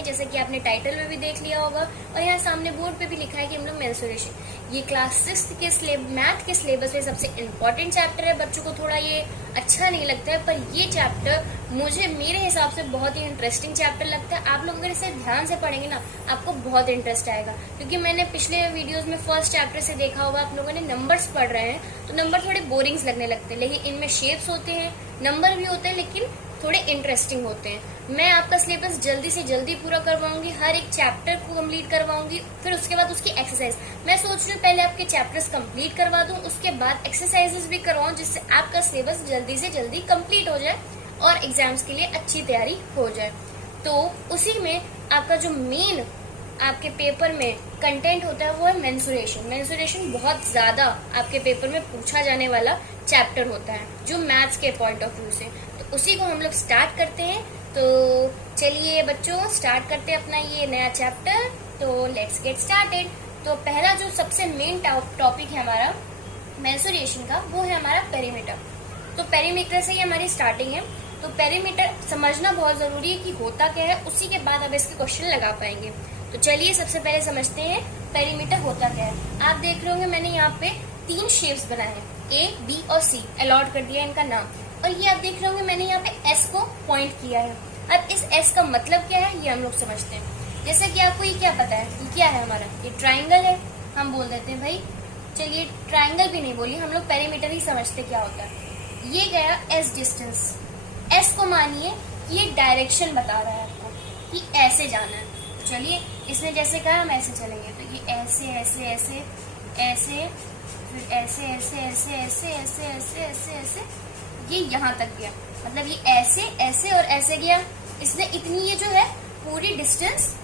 करेंगे, जैसे कि आपने टाइटल में भी देख लिया होगा और यहाँ सामने बोर्ड पे भी लिखा है कि हम लोग मेंसुरेशन, ये क्लास 6 के मैथ के सिलेबस में सबसे इम्पोर्टेंट चैप्टर है। बच्चों को थोड़ा ये अच्छा नहीं लगता है, पर ये चैप्टर मुझे मेरे हिसाब से बहुत ही इंटरेस्टिंग चैप्टर लगता है। आप लोग अगर इसे ध्यान से पढ़ेंगे ना, आपको बहुत इंटरेस्ट आएगा, क्योंकि मैंने पिछले वीडियोस में फर्स्ट चैप्टर से देखा होगा, आप लोगों ने नंबर्स पढ़ रहे हैं तो नंबर थोड़े बोरिंग्स लगने लगते हैं, लेकिन इनमें शेप्स होते हैं, नंबर भी होते हैं, लेकिन थोड़े इंटरेस्टिंग होते हैं। मैं आपका सिलेबस जल्दी से जल्दी पूरा करवाऊंगी, हर एक चैप्टर को कंप्लीट करवाऊंगी, फिर उसके बाद उसकी एक्सरसाइज। मैं सोच रही हूँ पहले आपके चैप्टर्स कंप्लीट करवा दूं, उसके बाद एक्सरसाइजेस भी करवाऊं, जिससे आपका सिलेबस जल्दी से जल्दी कंप्लीट हो जाए और एग्जाम्स के लिए अच्छी तैयारी हो जाए। तो उसी में आपका जो मेन आपके पेपर में कंटेंट होता है वो है मेंसुरेशन। मेंसुरेशन बहुत ज्यादा आपके पेपर में पूछा जाने वाला चैप्टर होता है, जो मैथ्स के पॉइंट ऑफ व्यू से। तो उसी को हम लोग स्टार्ट करते हैं। तो चलिए बच्चों, स्टार्ट करते हैं अपना ये नया चैप्टर। तो लेट्स गेट स्टार्टेड। तो पहला जो सबसे मेन टॉपिक है हमारा मेंसुरेशन का, वो है हमारा पेरीमीटर। तो पेरीमीटर से ही हमारी स्टार्टिंग है। तो पेरीमीटर समझना बहुत जरूरी है कि होता क्या है, उसी के बाद अब इसके क्वेश्चन लगा पाएंगे। तो चलिए सबसे पहले समझते हैं पेरीमीटर होता क्या है। आप देख रहे होंगे मैंने यहाँ पे 3 शेप्स बनाए हैं, ए, बी और सी, अलॉट कर दिया इनका नाम। और ये आप देख रहे होंगे मैंने यहाँ पे एस को पॉइंट किया है। अब इस एस का मतलब क्या है, ये हम लोग समझते हैं। जैसे कि आपको ये क्या पता है, ये क्या है हमारा, ये ट्राइंगल है, हम बोल देते हैं भाई, चलिए ट्राइंगल भी नहीं बोलिए, हम लोग पेरीमीटर ही समझते क्या होता है। ये गया एस डिस्टेंस। एस को मानिए कि ये डायरेक्शन बता रहा है आपको कि ऐसे जाना है। चलिए इसने जैसे कहा हम ऐसे चलेंगे, तो ये ऐसे ऐसे ऐसे ऐसे, फिर ऐसे ऐसे ऐसे ऐसे ऐसे ऐसे ऐसे ऐसे, ये यहाँ तक गया। मतलब ये ऐसे ऐसे और ऐसे गया। इसने इतनी ये जो है पूरी डिस्टेंस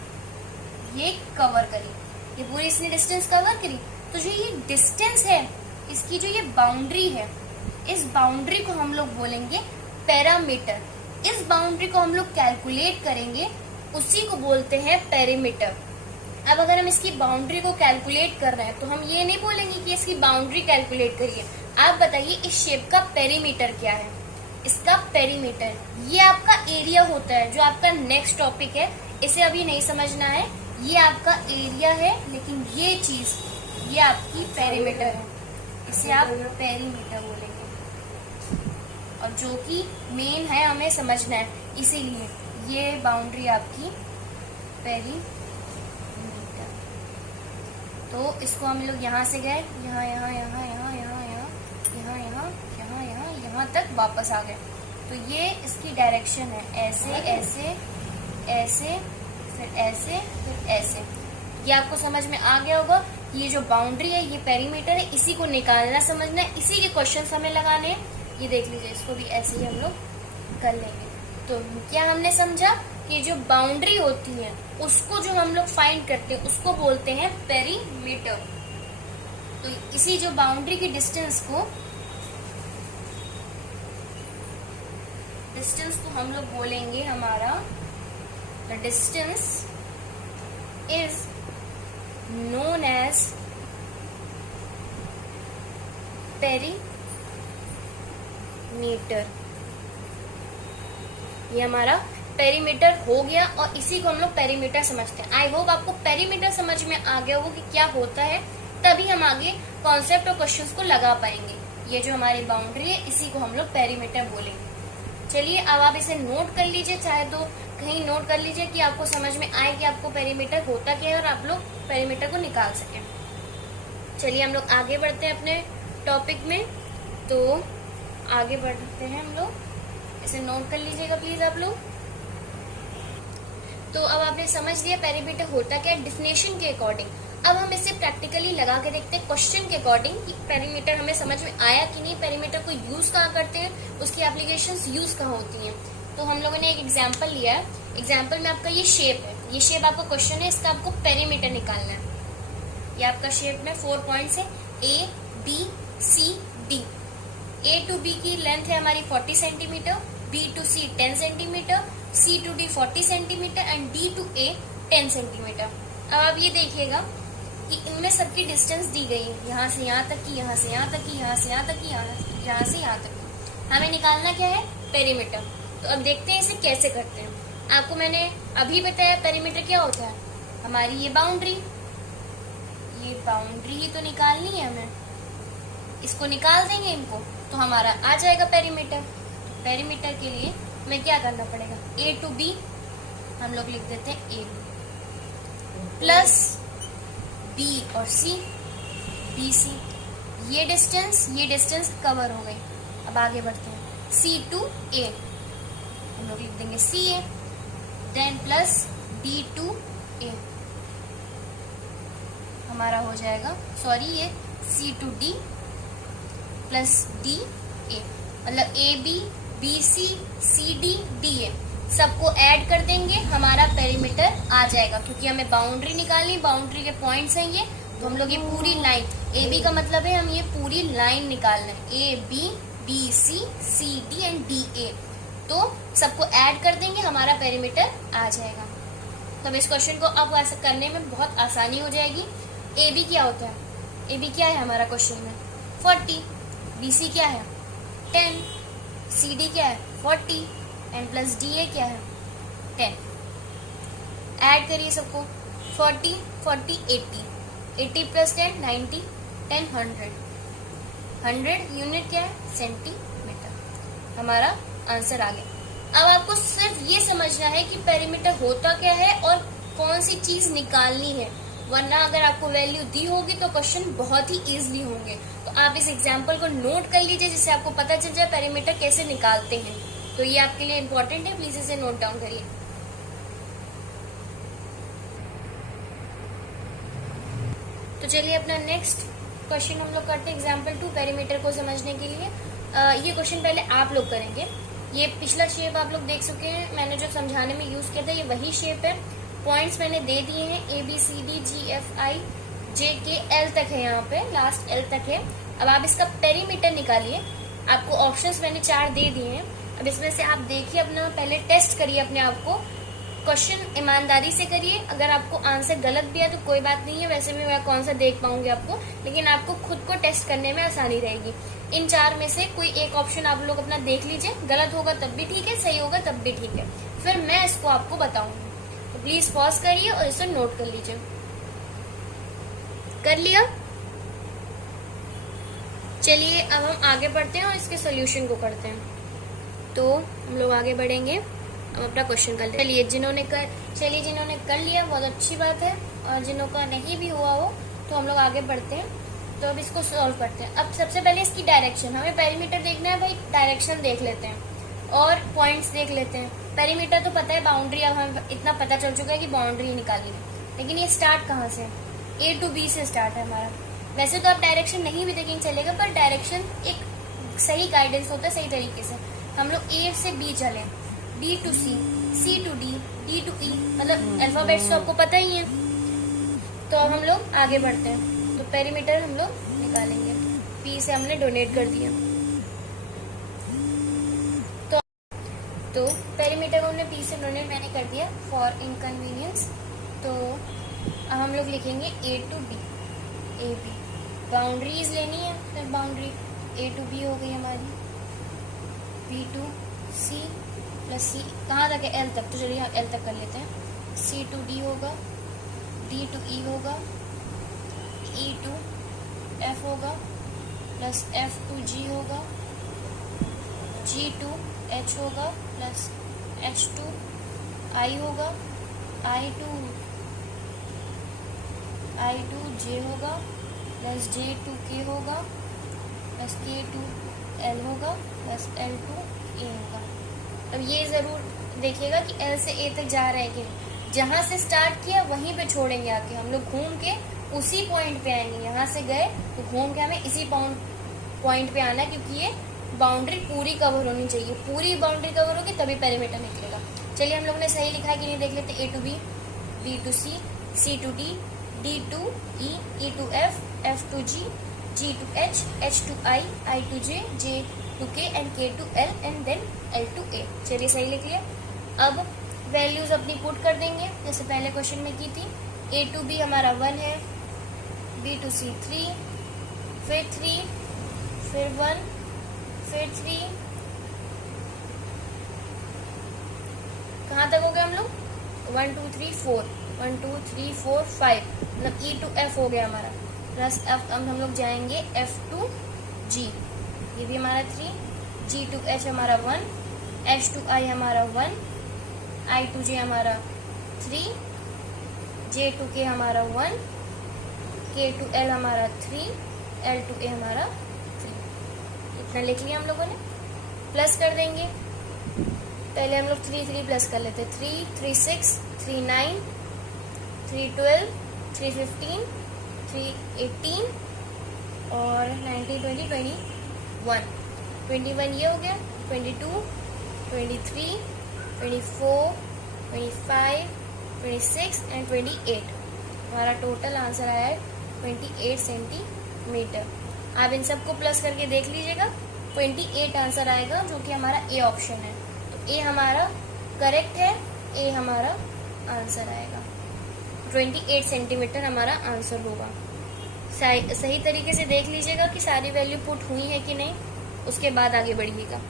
ये कवर करी, ये पूरी इसने डिस्टेंस कवर करी। तो जो ये डिस्टेंस है, इसकी जो ये बाउंड्री है, इस बाउंड्री को हम लोग बोलेंगे पैरामीटर। इस बाउंड्री को हम लोग कैलकुलेट करेंगे, उसी को बोलते हैं पेरीमीटर। अब अगर हम इसकी बाउंड्री को कैलकुलेट कर रहे हैं तो हम ये नहीं बोलेंगे कि इसकी बाउंड्री कैलकुलेट करिए। आप बताइए इस शेप का पेरीमीटर क्या है। इसका पेरीमीटर ये आपका एरिया होता है, जो आपका नेक्स्ट टॉपिक है, इसे अभी नहीं समझना है। ये आपका एरिया है, लेकिन ये चीज ये आपकी पेरीमीटर है, इसे आप पेरीमीटर बोलेंगे। और जो कि मेन है हमें समझना है, इसीलिए ये बाउंड्री आपकी पेरीमीटर। तो इसको हम लोग यहाँ से गए, यहाँ यहाँ यहाँ यहाँ यहाँ यहाँ यहाँ यहाँ यहाँ यहाँ यहाँ तक वापस आ गए। तो ये इसकी डायरेक्शन है, ऐसे ऐसे ऐसे, फिर ऐसे, फिर ऐसे। ये आपको समझ में आ गया होगा। ये जो बाउंड्री है ये पेरीमीटर है, इसी को निकालना समझना है, इसी के क्वेश्चंस हमें लगाने हैं। ये देख लीजिए, इसको भी ऐसे ही हम लोग कर लेंगे। तो क्या हमने समझा कि जो बाउंड्री होती है उसको जो हम लोग फाइंड करते हैं उसको बोलते हैं पेरीमीटर। तो इसी जो बाउंड्री की डिस्टेंस को हम लोग बोलेंगे हमारा, the distance is known as perimeter. ये हमारा पेरीमीटर हो गया और इसी को हम लोग पेरीमीटर समझते हैं। आई होप आपको पेरीमीटर समझ में आ गया हो कि क्या होता है, तभी हम आगे कॉन्सेप्ट और क्वेश्चंस को लगा पाएंगे। ये जो हमारी बाउंड्री है इसी को हम लोग पेरीमीटर बोलेंगे। चलिए अब आप इसे नोट कर लीजिए, चाहे तो कहीं नोट कर लीजिए कि आपको समझ में आए कि आपको पेरीमीटर होता क्या है और आप लोग पेरीमीटर को निकाल सकें। चलिए हम लोग आगे बढ़ते हैं अपने टॉपिक में। तो आगे बढ़ते हैं हम लोग, इसे नोट कर लीजिएगा प्लीज आप लोग। तो अब आपने समझ लिया पेरीमीटर होता क्या है डेफिनेशन के अकॉर्डिंग। अब हम इसे प्रैक्टिकली लगा के देखते हैं क्वेश्चन के अकॉर्डिंग कि पेरीमीटर हमें समझ में आया कि नहीं, पेरीमीटर को यूज कहाँ करते हैं, उसकी एप्लीकेशंस यूज कहाँ होती हैं। तो हम लोगों ने एक एग्जांपल लिया है। एग्जांपल में आपका ये शेप है, ये शेप आपका क्वेश्चन है, इसका आपको पेरीमीटर निकालना है। ये आपका शेप में 4 पॉइंट्स है, A B C D. A to B की लेंथ है हमारी 40 centimetre, B to C 10 centimetre, C to D 40 centimetre and D to A 10 centimetre. अब आप ये देखिएगा कि इनमें सबकी डिस्टेंस दी गई है, यहाँ से यहाँ तक की, यहाँ से यहाँ तक की, यहाँ से यहाँ तक की, यहाँ से यहाँ तक की। हमें निकालना क्या है, पेरीमीटर। तो अब देखते हैं इसे कैसे करते हैं। आपको मैंने अभी बताया पेरीमीटर क्या होता है, हमारी ये बाउंड्री ही तो निकालनी है हमें, इसको निकाल देंगे इनको तो हमारा आ जाएगा पेरीमीटर। पेरीमीटर के लिए हमें क्या करना पड़ेगा, ए टू बी हम लोग लिख देते हैं ए प्लस बी और सी, बी सी, ये डिस्टेंस कवर हो गई। अब आगे बढ़ते हैं, सी टू ए हम लोग लिख देंगे C A, then plus D to A हमारा हो जाएगा, सॉरी ये C to D plus D A, मतलब A B B C C D D A सबको ऐड कर देंगे, हमारा पेरीमीटर आ जाएगा। क्योंकि हमें बाउंड्री निकालनी, बाउंड्री के पॉइंट्स हैं ये, तो हम लोग ये पूरी लाइन, ए बी का मतलब है हम ये पूरी लाइन निकालना है, A B B C C D and D A, तो सबको ऐड कर देंगे, हमारा पेरीमीटर आ जाएगा। तो अब इस क्वेश्चन को अब ऐसा करने में बहुत आसानी हो जाएगी। ए बी क्या होता है, ए बी क्या है हमारा क्वेश्चन में 40, बी सी क्या है 10, सी डी क्या है 40 एंड प्लस डी ए क्या है 10। ऐड करिए सबको, 40 40 80, 80 प्लस 10 90, 10 100, 100 यूनिट क्या है सेंटीमीटर। हमारा आंसर आ गया। अब आपको सिर्फ ये समझना है कि पेरीमीटर होता क्या है और कौन सी चीज निकालनी है, वरना अगर आपको वैल्यू दी होगी तो क्वेश्चन बहुत ही इजीली होंगे। तो आप इस एग्जांपल को नोट कर लीजिए जिससे आपको पता चल जाए पेरीमीटर कैसे निकालते हैं। तो ये आपके लिए इम्पोर्टेंट है, प्लीज इसे नोट डाउन करिए। तो चलिए अपना नेक्स्ट क्वेश्चन हम लोग करते हैं, एग्जाम्पल 2 पेरीमीटर को समझने के लिए। ये क्वेश्चन पहले आप लोग करेंगे। ये पिछला शेप आप लोग देख चुके हैं, मैंने जो समझाने में यूज किया था ये वही शेप है। पॉइंट्स मैंने दे दिए हैं, A B C D G F I J K L तक है, यहाँ पे लास्ट एल तक है। अब आप इसका पेरीमीटर निकालिए। आपको ऑप्शंस मैंने 4 दे दिए हैं। अब इसमें से आप देखिए, अपना पहले टेस्ट करिए अपने आप को, क्वेश्चन ईमानदारी से करिए। अगर आपको आंसर गलत भी है तो कोई बात नहीं है, वैसे मैं कौन सा देख पाऊंगी आपको, लेकिन आपको खुद को टेस्ट करने में आसानी रहेगी। इन 4 में से कोई एक ऑप्शन आप लोग अपना देख लीजिए, गलत होगा तब भी ठीक है, सही होगा तब भी ठीक है, फिर मैं इसको आपको बताऊंगी। तो प्लीज पॉज करिए और इसे नोट कर लीजिए। कर लिया? चलिए अब हम आगे बढ़ते हैं और इसके सोल्यूशन को करते हैं। तो हम लोग आगे बढ़ेंगे, हम अपना क्वेश्चन कर चलिए। जिन्होंने कर लिया बहुत अच्छी बात है, और जिन्हों का नहीं भी हुआ हो तो हम लोग आगे बढ़ते हैं। तो अब इसको सॉल्व करते हैं। अब सबसे पहले इसकी डायरेक्शन, हमें पेरीमीटर देखना है भाई, डायरेक्शन देख लेते हैं और पॉइंट्स देख लेते हैं। पेरीमीटर तो पता है, बाउंड्री अब हमें इतना पता चल चुका है कि बाउंड्री निकाली है, लेकिन ये स्टार्ट कहाँ से, ए टू बी से स्टार्ट है हमारा। वैसे तो आप डायरेक्शन नहीं भी देखेंगे चलेगा, पर डायरेक्शन एक सही गाइडेंस होता है, सही तरीके से। हम लोग ए से बी चले, B to C, C to D, D to E, मतलब अल्फाबेट्स तो आपको पता ही है। तो अब हम लोग आगे बढ़ते हैं। तो पेरीमीटर हम लोग निकालेंगे, पी से हमने डोनेट कर दिया। तो पेरीमीटर को हमने पी से डोनेट मैंने कर दिया फॉर इनकन्वीनियंस। तो अब हम लोग लिखेंगे A to B, A B, boundaries लेनी है, फिर बाउंड्री ए टू बी हो गई हमारी, बी टू सी प्लस सी, कहाँ तक है एल तक, तो चलिए एल तक कर लेते हैं। सी टू डी होगा, डी टू ई होगा, ई टू एफ होगा, प्लस एफ टू जी होगा, जी टू एच होगा, प्लस एच टू आई होगा, आई टू जे होगा, प्लस जे टू के होगा, प्लस के टू एल होगा, प्लस एल टू ए होगा। अब ये जरूर देखिएगा कि एल से ए तक जा रहे हैं कि नहीं, जहां से स्टार्ट किया वहीं पे छोड़ेंगे आके, हम लोग घूम के उसी पॉइंट पे आएंगे। यहाँ से गए तो घूम के हमें इसी पॉइंट पे आना है, क्योंकि ये बाउंड्री पूरी कवर होनी चाहिए। पूरी बाउंड्री कवर होगी तभी पेरीमीटर निकलेगा। चलिए हम लोग ने सही लिखा है कि नहीं देख लेते। A to B, B to C, C to D, D to E, E to F, F to G, G to H, H to I, I to J, J to K and K to L and then L to A. चलिए सही लिख लिया। अब values अपनी put कर देंगे जैसे पहले क्वेश्चन में की थी। ए टू बी हमारा 1 है, बी टू सी 3, फिर 3, फिर 1, फिर 3, कहाँ तक हो गए हम लोग 1 2 3 4, 1 2 3 4 5, मतलब E to F हो गया हमारा, प्लस F। अब हम लोग जाएंगे F to G, ये भी हमारा 3, G to H हमारा 1, H to I हमारा 1, I to J हमारा 3, J to K हमारा 1, K to L हमारा 3, L to A हमारा 3। इतना लिख लिया हम लोगों ने। प्लस कर देंगे, पहले हम लोग 3 3 प्लस कर लेते, 3 3 6 3 9 3 12 3 15 3 18 और 19 20 21, 21 ये हो गया, 22 23 24 25 26 एंड 28। हमारा टोटल आंसर आया है 28 सेंटीमीटर। आप इन सबको प्लस करके देख लीजिएगा, 28 आंसर आएगा, जो कि हमारा ए ऑप्शन है। तो ए हमारा करेक्ट है, ए हमारा आंसर आएगा, 28 सेंटीमीटर हमारा आंसर होगा। सही तरीके से देख लीजिएगा कि सारी वैल्यू पुट हुई है कि नहीं, उसके बाद आगे बढ़िएगा।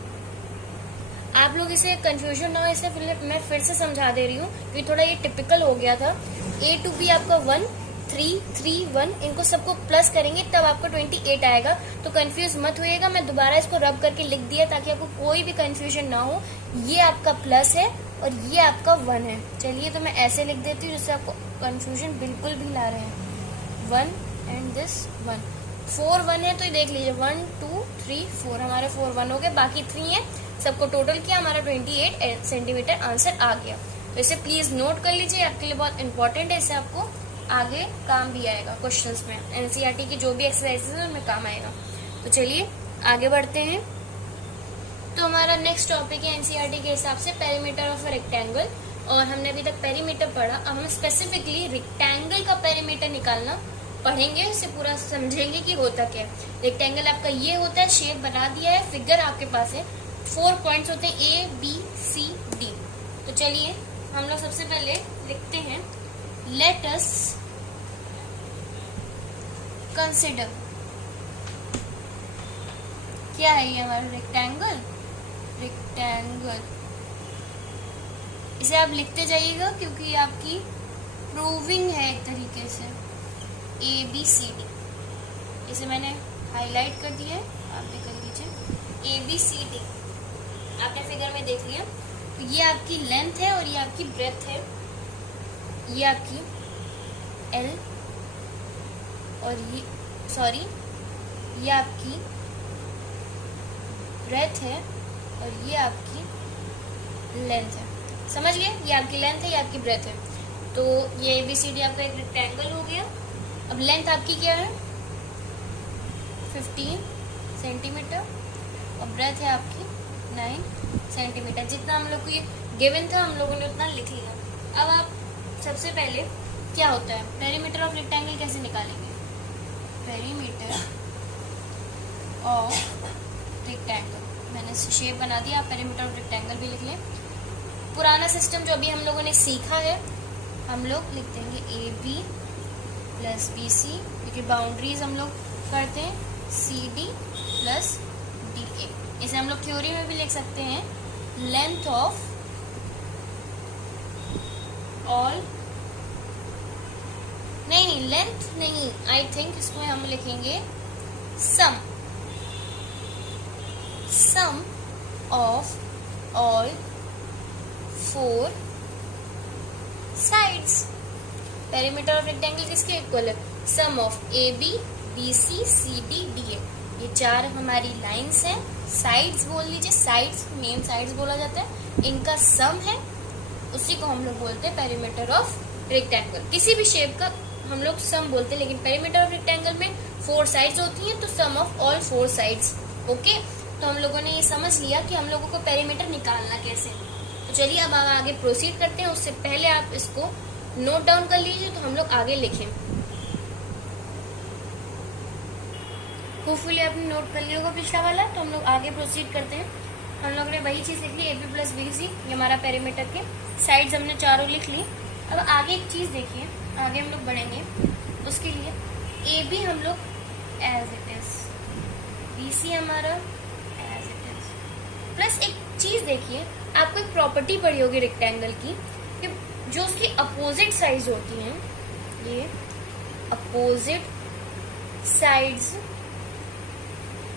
आप लोग इसे कंफ्यूजन ना हो, इसे मैं फिर से समझा दे रही हूँ क्योंकि थोड़ा ये टिपिकल हो गया था। ए टू बी आपका 1 3 3 1, इनको सबको प्लस करेंगे तब आपको 28 आएगा। तो कंफ्यूज मत होइएगा, मैं दोबारा इसको रब करके लिख दिया ताकि आपको कोई भी कंफ्यूजन ना हो। ये आपका प्लस है और ये आपका 1 है। चलिए तो मैं ऐसे लिख देती हूँ जिससे आपको कंफ्यूजन बिल्कुल भी ला रहे हैं। 1 एंड दिस 1, 4 1 है तो ये देख लीजिए 1 2 3 4, हमारे 4 1 हो गए, बाकी 3 है, सबको टोटल किया, हमारा 28 सेंटीमीटर आंसर आ गया। तो इसे प्लीज नोट कर लीजिए, आपके लिए बहुत इंपॉर्टेंट है, इससे आपको आगे काम भी आएगा क्वेश्चंस में, एनसीईआरटी की जो भी एक्सरसाइजेस है उनमें काम आएगा। तो चलिए आगे बढ़ते हैं। तो हमारा नेक्स्ट टॉपिक है एनसीईआरटी के हिसाब से पेरीमीटर ऑफ अ रेक्टेंगल, और हमने अभी तक पेरीमीटर पढ़ा। अब हम स्पेसिफिकली रेक्टेंगल का पेरीमीटर निकालना पढ़ेंगे, इसे पूरा समझेंगे कि होता क्या है। रेक्टेंगल आपका ये होता है, शेप बना दिया है, फिगर आपके पास है, 4 पॉइंट्स होते हैं ए बी सी डी। तो चलिए हम लोग सबसे पहले लिखते हैं, लेट अस कंसिडर, क्या है ये हमारा रेक्टेंगल। रेक्टेंगल इसे आप लिखते जाइएगा क्योंकि आपकी प्रूविंग है एक तरीके से, ए बी सी डी। इसे मैंने हाईलाइट कर दिया है, आप भी कर लीजिए, ए बी सी डी आपने फिगर में देख लिया। तो ये आपकी लेंथ है और ये आपकी ब्रेथ है, ये आपकी एल और ये आपकी ब्रेथ है और ये आपकी लेंथ है। समझ गए, ये आपकी लेंथ है, ये आपकी ब्रेथ है। तो ये ABCD आपका एक रेक्टेंगल हो गया। अब लेंथ आपकी क्या है 15 सेंटीमीटर और ब्रेथ है आपकी 9 सेंटीमीटर। जितना हम लोग को ये गिवन था हम लोगों ने उतना लिख लिया। अब आप सबसे पहले क्या होता है, पेरीमीटर ऑफ रेक्टेंगल कैसे निकालेंगे। पेरीमीटर ऑफ रेक्टेंगल, मैंने शेप बना दिया, आप पेरीमीटर ऑफ रेक्टेंगल भी लिख लें। पुराना सिस्टम जो अभी हम लोगों ने सीखा है, हम लोग लिख देंगे AB प्लस BC, क्योंकि बाउंड्रीज हम लोग करते हैं CD प्लस DA। इसे हम लोग थ्योरी में भी लिख सकते हैं, लेंथ ऑफ ऑल, नहीं लेंथ नहीं, आई थिंक इसमें हम लिखेंगे sum of all 4 sides. Perimeter of rectangle किसके इक्वल है, sum of AB BC CD DA। ये 4 हमारी लाइंस हैं, साइड्स बोल लीजिए, साइड्स मेन साइड्स बोला जाता है, इनका सम है, उसी को हम लोग बोलते हैं पेरीमीटर ऑफ रेक्टेंगल। किसी भी शेप का हम लोग सम बोलते हैं, लेकिन पेरीमीटर ऑफ रेक्टेंगल में 4 साइड्स होती हैं, तो सम ऑफ ऑल 4 साइड्स। ओके, तो हम लोगों ने ये समझ लिया कि हम लोगों को पेरीमीटर निकालना कैसे। तो चलिए अब हम आगे प्रोसीड करते हैं। उससे पहले आप इसको नोट डाउन कर लीजिए, तो हम लोग आगे लिखें। होपफुली आपने नोट कर लिया होगा पिछला वाला। तो हम लोग आगे प्रोसीड करते हैं। हम लोग ने वही चीज लिख ली, AB प्लस BC, ये हमारा पेरीमीटर के साइड्स हमने चारों लिख ली। अब आगे एक चीज देखिए, आगे हम लोग बढ़ेंगे, उसके लिए AB हम लोग एज इट इज, BC हमारा एज इट इज, प्लस एक चीज देखिए, आपको एक प्रॉपर्टी पड़ी होगी रेक्टेंगल की कि जो उसकी अपोजिट साइड्स होती हैं, ये opposite sides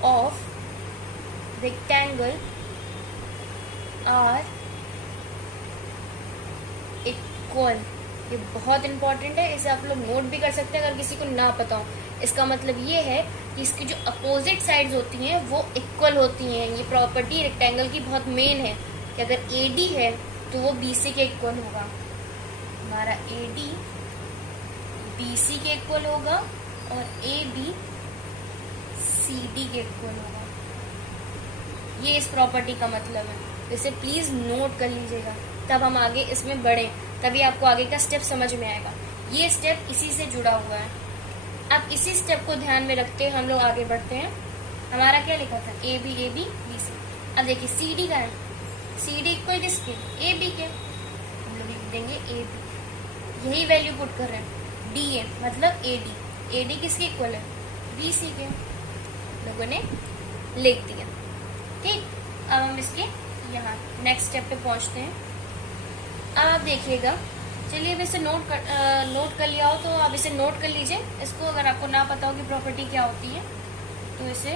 of rectangle are equal. ये बहुत इंपॉर्टेंट है, इसे आप लोग नोट भी कर सकते हैं अगर किसी को ना पता हो। इसका मतलब ये है कि इसकी जो अपोजिट साइड्स होती हैं वो इक्वल होती हैं। ये प्रॉपर्टी रेक्टेंगल की बहुत मेन है कि अगर AD है तो वो BC के इक्वल होगा। हमारा AD BC के इक्वल होगा और AB CD के इक्वल होगा। ये इस प्रॉपर्टी का मतलब है, इसे प्लीज नोट कर लीजिएगा, तब हम आगे इसमें बढ़े, तभी आपको आगे का स्टेप समझ में आएगा। ये स्टेप इसी से जुड़ा हुआ है। अब इसी स्टेप को ध्यान में रखते हैं हम लोग आगे बढ़ते हैं। हमारा क्या लिखा था, AB AB BC। अब देखिए CD का है, CD इक्वल किसके, AB के, हम लोग लिख देंगे AB। यही वैल्यू पुट कर रहे हैं, DA मतलब AD, AD किसके इक्वल है, BC के, लोगों ने लिख दिया। ठीक, अब हम इसके यहाँ नेक्स्ट स्टेप पे पहुंचते हैं। अब आप देखिएगा, चलिए अब इसे नोट कर लिया हो तो आप इसे नोट कर लीजिए इसको। अगर आपको ना पता हो कि प्रॉपर्टी क्या होती है तो इसे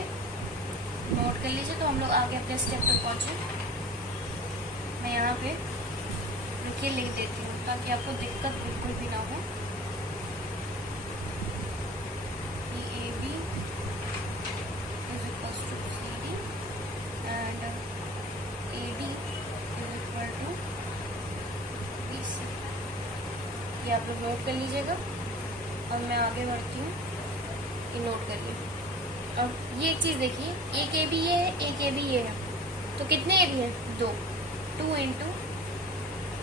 नोट कर लीजिए। तो हम लोग आगे अपने स्टेप पे पहुंचे। मैं यहाँ पे लिखिए लिख देती हूँ ताकि आपको दिक्कत बिल्कुल भी ना हो। AB is equals to CD and AD is equal to BC। ये आप लोग नोट कर लीजिएगा और मैं आगे बढ़ती हूँ, ये नोट करिए। अब ये एक चीज़ देखिए, एक AB ये है, एक AB ये है, तो कितने AB हैं, 2 into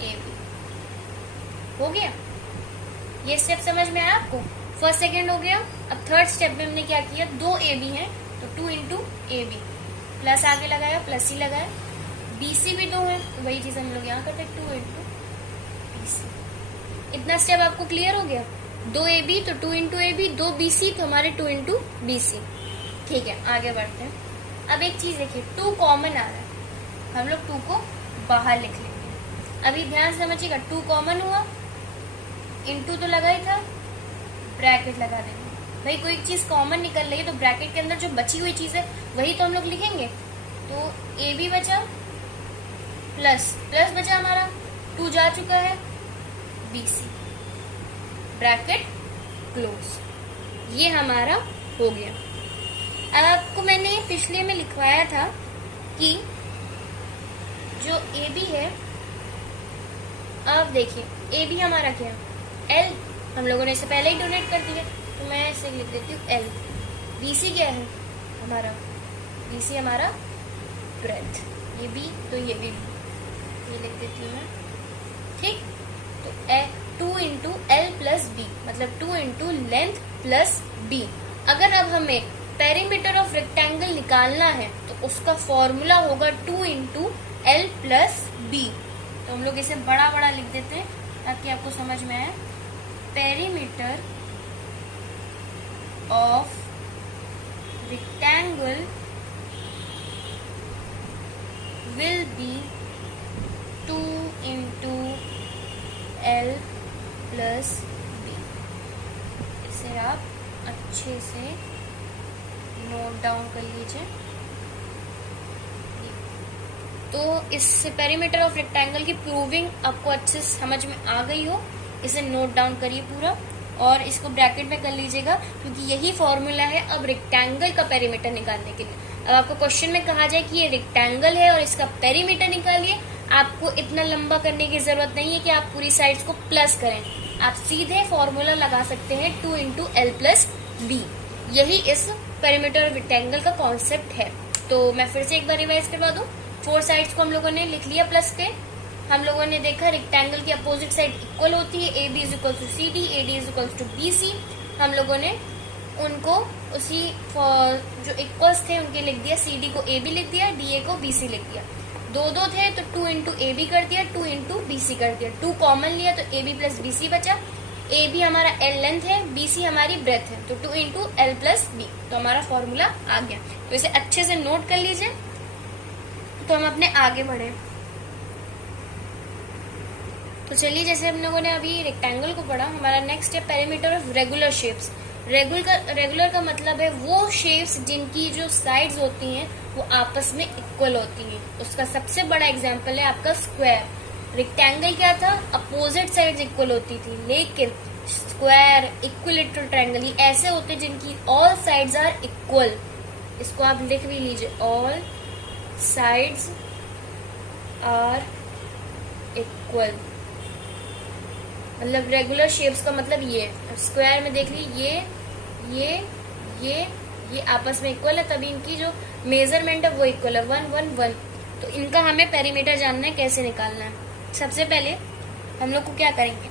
AB हो गया। ये स्टेप समझ में आया आपको, फर्स्ट सेकंड हो गया। अब थर्ड स्टेप में हमने क्या किया, 2 AB हैं तो 2 into AB, प्लस आगे लगाया, प्लस ही लगाया, BC भी 2 है, तो वही चीज़ हम लोग यहाँ करते 2 into BC। इतना स्टेप आपको क्लियर हो गया, 2 AB तो 2 into AB, 2 BC तो हमारे 2 into BC। ठीक है, आगे बढ़ते हैं। अब एक चीज देखिए, 2 कॉमन आ रहा है, हम लोग 2 को बाहर लिख लेंगे। अभी ध्यान से समझिएगा, 2 कॉमन हुआ, इनटू तो लगा ही था, ब्रैकेट लगा देंगे। भाई कोई चीज कॉमन निकल रही है तो ब्रैकेट के अंदर जो बची हुई चीज है वही तो हम लोग लिखेंगे। तो AB बचा, प्लस प्लस बचा हमारा, 2 जा चुका है, BC, ब्रैकेट क्लोज। ये हमारा हो गया। अब आपको मैंने पिछले में लिखवाया था कि जो AB है, अब देखिए AB हमारा क्या है, L, हम लोगों ने इसे पहले ही डोनेट कर दिया तो मैं इसे लिख देती हूँ L। BC क्या है हमारा, BC हमारा ब्रेथ, ये B तो ये भी B, ये लिख देती हूँ मैं। ठीक, तो 2 into L plus B मतलब 2 into लेंथ प्लस B। अगर अब हमें पेरीमीटर ऑफ रेक्टेंगल निकालना है तो उसका फॉर्मूला होगा 2 into L plus B। तो हम लोग इसे बड़ा बड़ा लिख देते हैं ताकि आपको समझ में आए। Perimeter of rectangle will be 2 into L plus B। इसे आप अच्छे से नोट डाउन कर लीजिए। तो इस पेरीमीटर ऑफ रेक्टेंगल की प्रूविंग आपको अच्छे से समझ में आ गई हो, इसे नोट डाउन करिए पूरा और इसको ब्रैकेट में कर लीजिएगा क्योंकि यही फॉर्मूला है अब रेक्टेंगल का पेरीमीटर निकालने के लिए। अब आपको क्वेश्चन में कहा जाए कि ये रेक्टेंगल है और इसका पेरीमीटर निकालिए, आपको इतना लंबा करने की जरूरत नहीं है कि आप पूरी साइड्स को प्लस करें, आप सीधे फॉर्मूला लगा सकते हैं 2 into L plus B। यही इस पेरीमीटर रेक्टेंगल का कॉन्सेप्ट है। तो मैं फिर से एक बार रिवाइज करवा दूं। 4 साइड्स को हम लोगों ने लिख लिया प्लस पे। हम लोगों ने देखा रेक्टेंगल की अपोजिट साइड इक्वल होती है, AB is equal to CD, AD is equal to BC। हम लोगों ने उनको उसी जो इक्वल्स थे उनके लिख दिया, CD को AB लिख दिया, DA को BC लिख दिया। 2 थे तो 2 into AB कर दिया, 2 into BC कर दिया। 2 कॉमन लिया तो AB plus BC बचा। AB हमारा L लेंथ है, BC हमारी ब्रेथ है, तो 2 into L plus B। तो हमारा फॉर्मूला आ गया। तो इसे अच्छे से नोट कर लीजिए तो हम अपने आगे बढ़े। तो चलिए, जैसे हम लोगों ने अभी रेक्टेंगल को पढ़ा, हमारा नेक्स्ट है perimeter of regular shapes. Regular का मतलब है वो शेप्स जिनकी जो साइड्स होती हैं वो आपस में इक्वल होती हैं। उसका सबसे बड़ा एग्जांपल है आपका स्क्वायर। रेक्टेंगल क्या था, अपोजिट साइड्स इक्वल होती थी, लेकिन स्क्वायर, इक्विलेटरल ट्रायंगल ये ऐसे होते हैं जिनकी ऑल साइड्स आर इक्वल। इसको आप लिख भी लीजिए, ऑल साइड्स आर इक्वल। मतलब रेगुलर शेप्स का मतलब ये है। स्क्वायर में देख लीजिए, ये आपस में इक्वल है, तभी इनकी जो मेजरमेंट है वो इक्वल है, 1 1 1। तो इनका हमें पेरीमीटर जानना है, कैसे निकालना है। सबसे पहले हम लोग को क्या करेंगे,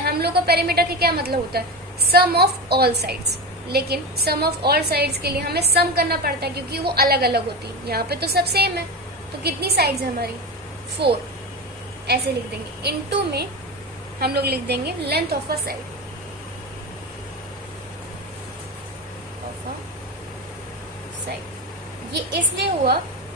हम लोग का पेरीमीटर का क्या मतलब होता है, सम ऑफ ऑल साइड्स। लेकिन सम ऑफ ऑल साइड्स के लिए हमें सम करना पड़ता है क्योंकि वो अलग अलग होती है। यहाँ पे तो सब सेम है, तो कितनी साइड्स है हमारी, 4। ऐसे लिख देंगे। इनटू में हम लोग लिख देंगे लेंथ ऑफ अ साइड, ये इसलिए हुआ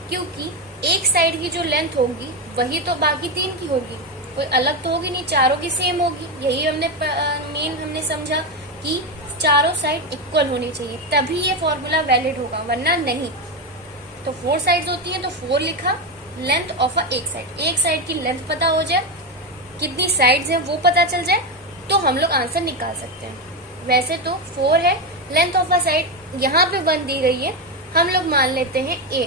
क्योंकि एक साइड की जो लेंथ होगी वही तो बाकी 3 की होगी, कोई अलग तो होगी नहीं, चारों की सेम होगी। यही हमने समझा कि चारों साइड इक्वल होनी चाहिए, तभी ये फॉर्मूला वैलिड होगा, वरना नहीं। तो 4 साइड्स होती हैं, तो 4 लिखा, लेंथ ऑफ अ एक साइड की लेंथ पता हो जाए, कितनी साइड्स हैं वो पता चल जाए, तो हम लोग आंसर निकाल सकते हैं। वैसे तो 4 है, लेंथ ऑफ अ साइड यहाँ पे 1 दी गई है, हम लोग मान लेते हैं a,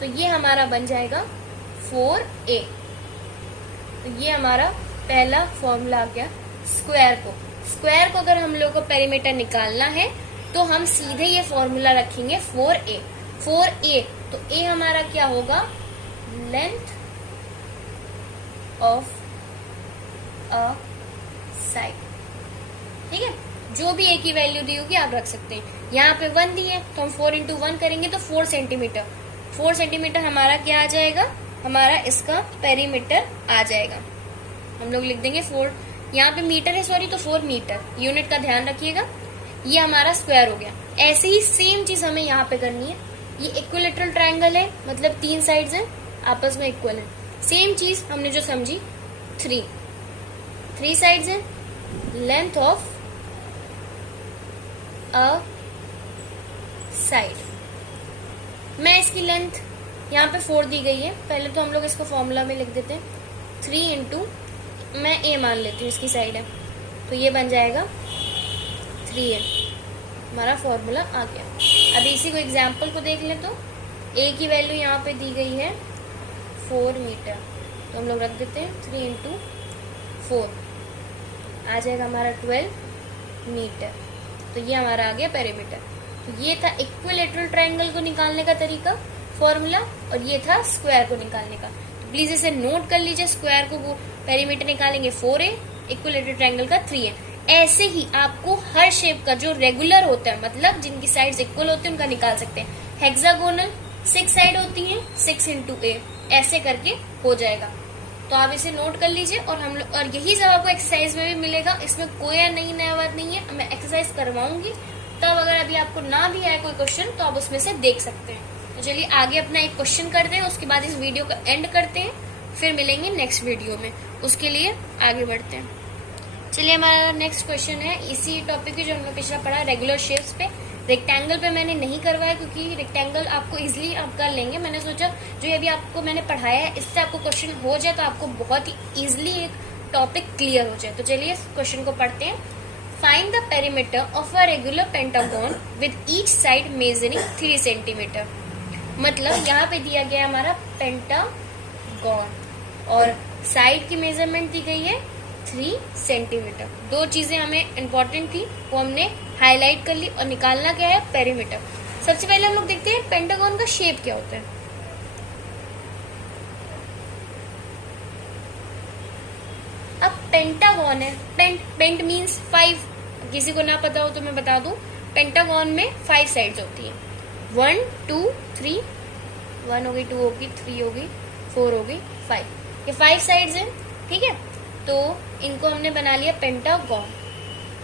तो ये हमारा बन जाएगा 4a। तो ये हमारा पहला फॉर्मूला आ गया। स्क्वायर को अगर हम लोग को पेरीमीटर निकालना है तो हम सीधे ये फॉर्मूला रखेंगे 4a। तो a हमारा क्या होगा, लेंथ ऑफ अ साइड। ठीक है, जो भी a की वैल्यू दी होगी आप रख सकते हैं। यहाँ पे 1 दी है तो हम 4 × 1 करेंगे तो 4 सेंटीमीटर। 4 सेंटीमीटर हमारा क्या आ जाएगा, हमारा इसका पेरीमीटर आ जाएगा। हम लोग लिख देंगे 4, यहाँ पे मीटर है सॉरी, तो 4 मीटर, यूनिट का ध्यान रखिएगा। ये हमारा स्क्वायर हो गया। ऐसे ही सेम चीज हमें यहाँ पे करनी है। ये इक्विलेटरल ट्रायंगल है, मतलब 3 साइड्स हैं आपस में इक्वल है। सेम चीज हमने जो समझी, 3 साइड्स हैं, लेंथ ऑफ अ साइड। मैं इसकी लेंथ यहाँ पे 4 दी गई है, पहले तो हम लोग इसको फॉर्मूला में लिख देते हैं। 3 × मैं a मान लेती हूँ, इसकी साइड है, तो ये बन जाएगा 3a। हमारा फॉर्मूला आ गया। अभी इसी को एग्जाम्पल को देख लें तो a की वैल्यू यहाँ पे दी गई है 4 मीटर, तो हम लोग रख देते हैं 3 × 4, आ जाएगा हमारा 12 मीटर। तो ये हमारा आ गया पेरीमीटर। तो ये था इक्विलेटरल ट्रायंगल को निकालने का तरीका, फॉर्मूला, और ये था स्क्वायर को निकालने का। तो प्लीज इसे नोट कर लीजिए। स्क्वायर को पेरीमीटर निकालेंगे 4a, इक्विलेटरल ट्रायंगल का 3a। ऐसे ही आपको हर शेप का जो रेगुलर होता है, मतलब जिनकी साइड्स इक्वल होती है, उनका निकाल सकते हैं। हेक्सागोनल 6 साइड होती है, 6 × a, ऐसे करके हो जाएगा। तो आप इसे नोट कर लीजिए। और यही सब आपको एक्सरसाइज में भी मिलेगा, इसमें कोई नया बात नहीं है। मैं एक्सरसाइज करवाऊंगी, तब अगर अभी आपको ना भी आए कोई क्वेश्चन तो आप उसमें से देख सकते हैं। तो चलिए आगे अपना एक क्वेश्चन करते हैं, उसके बाद इस वीडियो का एंड करते हैं, फिर मिलेंगे नेक्स्ट वीडियो में। उसके लिए आगे बढ़ते हैं। चलिए, हमारा नेक्स्ट क्वेश्चन है इसी टॉपिक की जो हमने पिछला पढ़ा, रेगुलर शेप्स पे। रेक्टेंगल पे मैंने नहीं करवाया क्योंकि रेक्टेंगल आपको इजीली आप कर लेंगे। मैंने सोचा जो अभी आपको मैंने पढ़ाया है इससे आपको क्वेश्चन हो जाए तो आपको बहुत ही इजीली एक टॉपिक क्लियर हो जाए। तो चलिए इस क्वेश्चन को पढ़ते हैं। Find the perimeter of a regular pentagon with each side measuring 3 centimetre. मतलब यहाँ पे दिया गया हमारा पेंटागन और साइड की मेजरमेंट दी गई है 3 सेंटीमीटर। 2 चीजें हमें इंपॉर्टेंट थी, वो हमने हाईलाइट कर ली। और निकालना क्या है, पेरीमीटर। सबसे पहले हम लोग देखते हैं पेंटागन का शेप क्या होता है। अब पेंटागन है, पेंट मीन्स 5। किसी को ना पता हो तो मैं बता दूं, पेंटागन में 5 साइड्स होती है। 1 2 3, 1 होगी, 2 होगी, 3 होगी, 4 होगी, 5। ये 5 साइड्स हैं, ठीक है। तो इनको हमने बना लिया पेंटागन।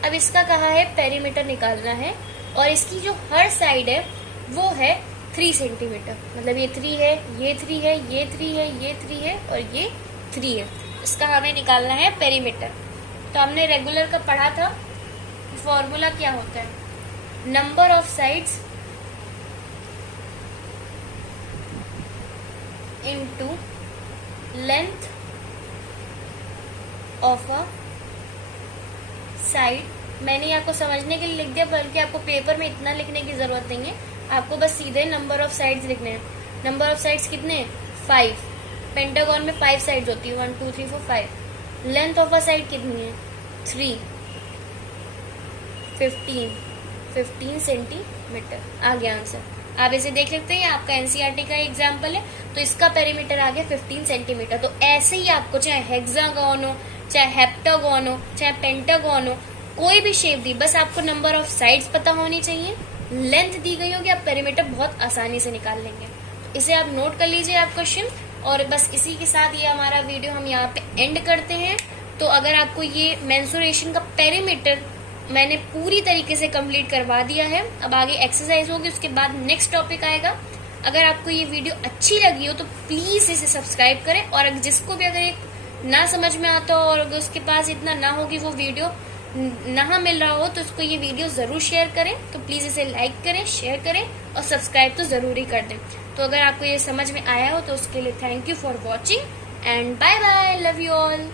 अब इसका कहा है पेरीमीटर निकालना है, और इसकी जो हर साइड है वो है 3 सेंटीमीटर। मतलब ये 3 है, ये 3 है, ये 3 है, ये 3 है और ये 3 है। इसका हमें निकालना है पेरीमीटर। तो हमने रेगुलर का पढ़ा था, फॉर्मूला क्या होता है, number of sides into length of a side. मैंने आपको समझने के लिए लिख दिया, बल्कि आपको पेपर में इतना लिखने की जरूरत नहीं है, आपको बस सीधे नंबर ऑफ साइड्स लिखने हैं। नंबर ऑफ साइड्स कितने हैं, 5। पेंटागन में 5 साइड्स होती है, 1 2 3 4 5। लेंथ ऑफ अ साइड कितनी है, 3, 15 सेंटीमीटर। आ गया आंसर। आप इसे देख सकते हैं, आपका एनसीईआरटी का एग्जाम्पल है, तो इसका पेरीमीटर आ गया 15 सेंटीमीटर। तो ऐसे ही आपको चाहे हेक्सागोन हो, चाहे हेप्टागोन हो, चाहे पेंटागोन हो, कोई भी शेप दी, बस आपको नंबर ऑफ साइड्स पता होनी चाहिए, लेंथ दी गई होगी, आप पेरीमीटर बहुत आसानी से निकाल लेंगे। इसे आप नोट कर लीजिए आप क्वेश्चन। और बस इसी के साथ ये हमारा वीडियो हम यहाँ पे एंड करते हैं। तो अगर आपको ये मेंसुरेशन का पेरीमीटर मैंने पूरी तरीके से कंप्लीट करवा दिया है, अब आगे एक्सरसाइज होगी, उसके बाद नेक्स्ट टॉपिक आएगा। अगर आपको ये वीडियो अच्छी लगी हो तो प्लीज इसे सब्सक्राइब करें, और जिसको भी अगर एक ना समझ में आता हो और अगर उसके पास इतना ना हो कि वो वीडियो ना मिल रहा हो, तो उसको ये वीडियो जरूर शेयर करें। तो प्लीज इसे लाइक करें, शेयर करें और सब्सक्राइब तो जरूर ही कर दें। तो अगर आपको ये समझ में आया हो तो उसके लिए thank you for watching and bye bye, love you all.